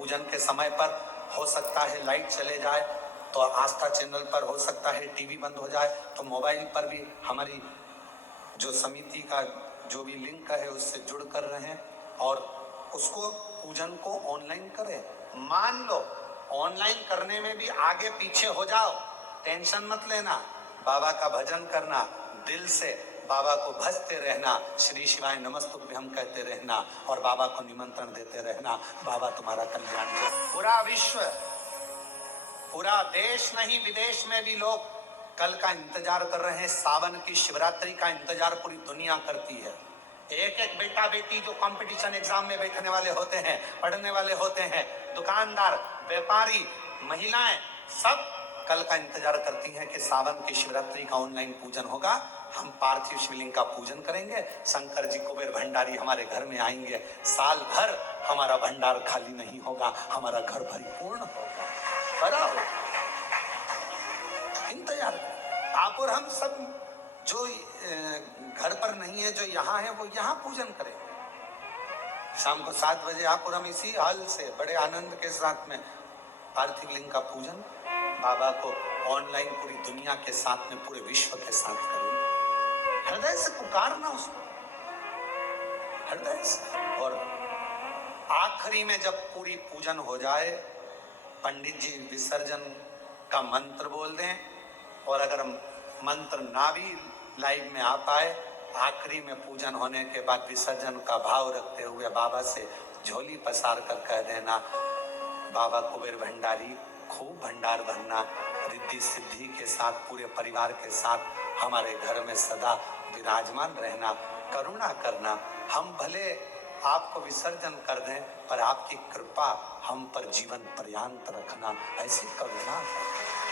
पूजन के समय पर हो सकता है लाइट चले जाए, तो आस्था चैनल पर हो सकता है टीवी बंद हो जाए, तो मोबाइल पर भी हमारी जो समिति का जो भी लिंक है उससे जुड़ कर रहे और उसको पूजन को ऑनलाइन करें। मान लो ऑनलाइन करने में भी आगे पीछे हो जाओ, टेंशन मत लेना, बाबा का भजन करना, दिल से बाबा को भजते रहना, श्री शिवाय नमस्तुभ्यम कहते रहना और बाबा को निमंत्रण देते रहना, बाबा तुम्हारा कल्याण करे। पूरा विश्व, पूरा देश नहीं विदेश में भी लोग कल का इंतजार कर रहे हैं। सावन की शिवरात्रि का इंतजार पूरी दुनिया करती है। एक एक बेटा बेटी जो कंपटीशन एग्जाम में बैठने वाले होते हैं, पढ़ने वाले होते हैं, दुकानदार, व्यापारी, महिलाएं, सब कल का इंतजार करती हैं कि सावन की शिवरात्रि का ऑनलाइन पूजन होगा, हम पार्थिव शिवलिंग का पूजन करेंगे, शंकर जी कुबेर भंडारी हमारे घर में आएंगे, साल भर हमारा भंडार खाली नहीं होगा, हमारा घर परिपूर्ण होगा। बराबर इंतजार आप और हम सब जो घर पर नहीं है, जो यहाँ है, वो यहाँ पूजन करें। शाम को 7 बजे आप और हम इसी हाल से बड़े आनंद के साथ में पार्थिव लिंग का पूजन बाबा को ऑनलाइन पूरी दुनिया के साथ में, पूरे विश्व के साथ करें। हृदय से पुकारना उसको, हृदय से। और आखिरी में जब पूरी पूजन हो जाए, पंडित जी विसर्जन का मंत्र बोल दें, और अगर मंत्र ना भी लाइव में आ पाए, आखिरी में पूजन होने के बाद विसर्जन का भाव रखते हुए बाबा से झोली पसार कर कह देना, बाबा कुबेर भंडारी खूब भंडार भरना, रिद्धि सिद्धि के साथ पूरे परिवार के साथ हमारे घर में सदा विराजमान रहना, करुणा करना, हम भले आपको विसर्जन कर दें पर आपकी कृपा हम पर जीवन पर्यंत रखना, ऐसी करुणा,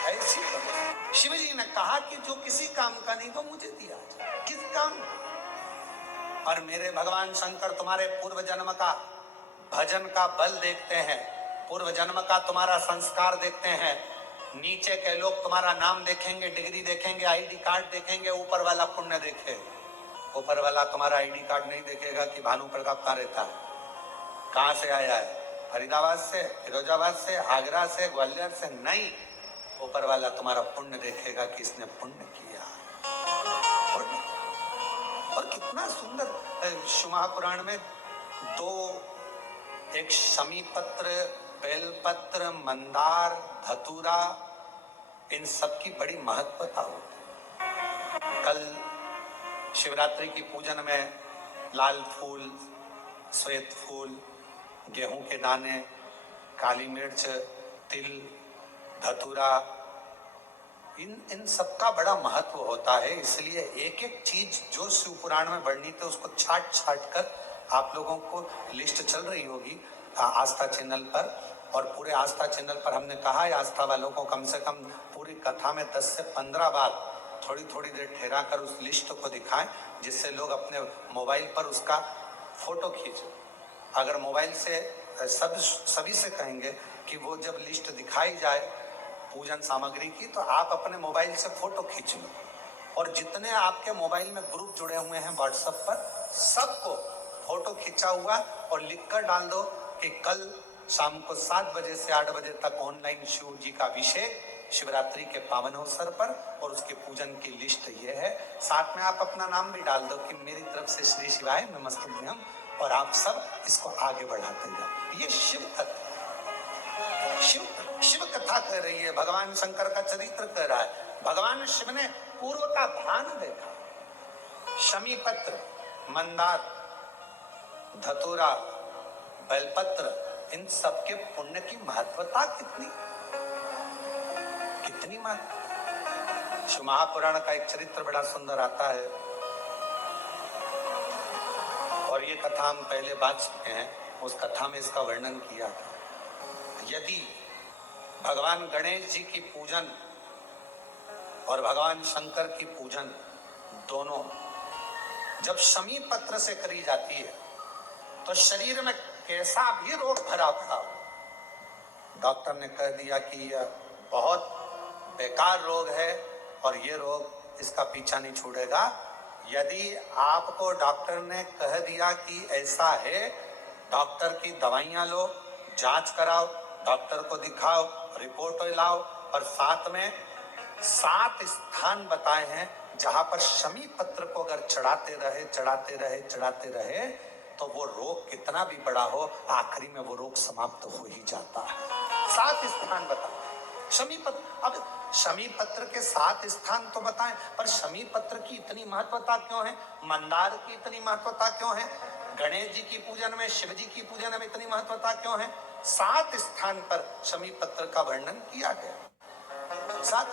ऐसी करुणा। शिव जी ने कहा कि जो किसी काम का नहीं वो मुझे दिया, किस काम का? और मेरे भगवान शंकर तुम्हारे पूर्व जन्म का भजन का बल देखते हैं, पूर्व जन्म का तुम्हारा संस्कार देखते हैं। नीचे के लोग तुम्हारा नाम देखेंगे, डिग्री देखेंगे, आईडी कार्ड देखेंगे, ऊपर वाला पुण्य देखेगा। ऊपर वाला तुम्हारा आईडी कार्ड नहीं देखेगा कि भानु प्रताप कहाँ रहता है, कहाँ से आया है, फरीदाबाद से, फिरोजाबाद से, आगरा से, ग्वालियर से, नहीं, ऊपर वाला तुम्हारा पुण्य देखेगा कि इसने पुण्य किया। और कितना सुंदर शिव महापुराण में एक शमी पत्र, बेलपत्र, मंदार, धतूरा, इन सब की बड़ी महत्वता होती है। कल शिवरात्रि की पूजन में लाल फूल, श्वेत फूल, गेहूं के दाने, काली मिर्च, तिल, धतूरा, इन सब का बड़ा महत्व होता है। इसलिए एक एक चीज जो शिव पुराण में वर्णित है उसको छाट छाट कर आप लोगों को लिस्ट चल रही होगी आस्था चैनल पर, और पूरे आस्था चैनल पर हमने कहा है आस्था वालों को कम से कम पूरी कथा में 10 से 15 बार थोड़ी थोड़ी देर ठहरा कर उस लिस्ट को दिखाएं, जिससे लोग अपने मोबाइल पर उसका फोटो खींचें। अगर मोबाइल से सभी से कहेंगे कि वो जब लिस्ट दिखाई जाए पूजन सामग्री की, तो आप अपने मोबाइल से फोटो खींच लो, और जितने आपके मोबाइल में ग्रुप जुड़े हुए हैं व्हाट्सएप पर, सबको फोटो खींचा हुआ और लिखकर डाल दो कि कल शाम को 7 बजे से 8 बजे तक ऑनलाइन शिव जी का अभिषेक शिवरात्रि के पावन अवसर पर, और उसके पूजन की लिस्ट ये है। साथ में आप अपना नाम भी डाल दो कि मेरी तरफ से श्री शिवाय नमस्तुभ्यम, और आप सब इसको आगे बढ़ाते जाओ। ये शिव कथा, शिव कथा कह रही है, भगवान शंकर का चरित्र कह रहा है। भगवान शिव ने पूर्व का भान देखा, शमी पत्र, मंदार, धतूरा, बेलपत्र, इन सबके पुण्य की महत्वता कितनी महत्व। शिव महापुराण का एक चरित्र बड़ा सुंदर आता है, और ये कथा हम पहले बात चुके हैं, उस कथा में इसका वर्णन किया था। यदि भगवान गणेश जी की पूजन और भगवान शंकर की पूजन दोनों जब शमी पत्र से करी जाती है, तो शरीर में कैसा भी रोग भरा पड़ा हो, डॉक्टर ने कह दिया कि यह बहुत बेकार रोग है और ये रोग इसका पीछा नहीं छूटेगा, यदि आपको डॉक्टर ने कह दिया कि ऐसा है, डॉक्टर की दवाइयां लो, जांच कराओ, डॉक्टर को दिखाओ, रिपोर्ट लाओ, और साथ में 7 स्थान बताए हैं जहां पर शमी पत्र को अगर चढ़ाते रहे तो वो रोग कितना भी बड़ा हो, आखिरी में वो रोग समाप्त हो ही जाता है। 7 स्थान बताए शमी पत्र। अब शमी पत्र के 7 स्थान तो बताएं, पर शमी पत्र की इतनी महत्वता क्यों है, मंदार की इतनी महत्वता क्यों है, गणेश जी की पूजन में, शिव जी की पूजन में इतनी महत्वता क्यों है? 7 स्थान पर शमी पत्र का वर्णन किया गया। 7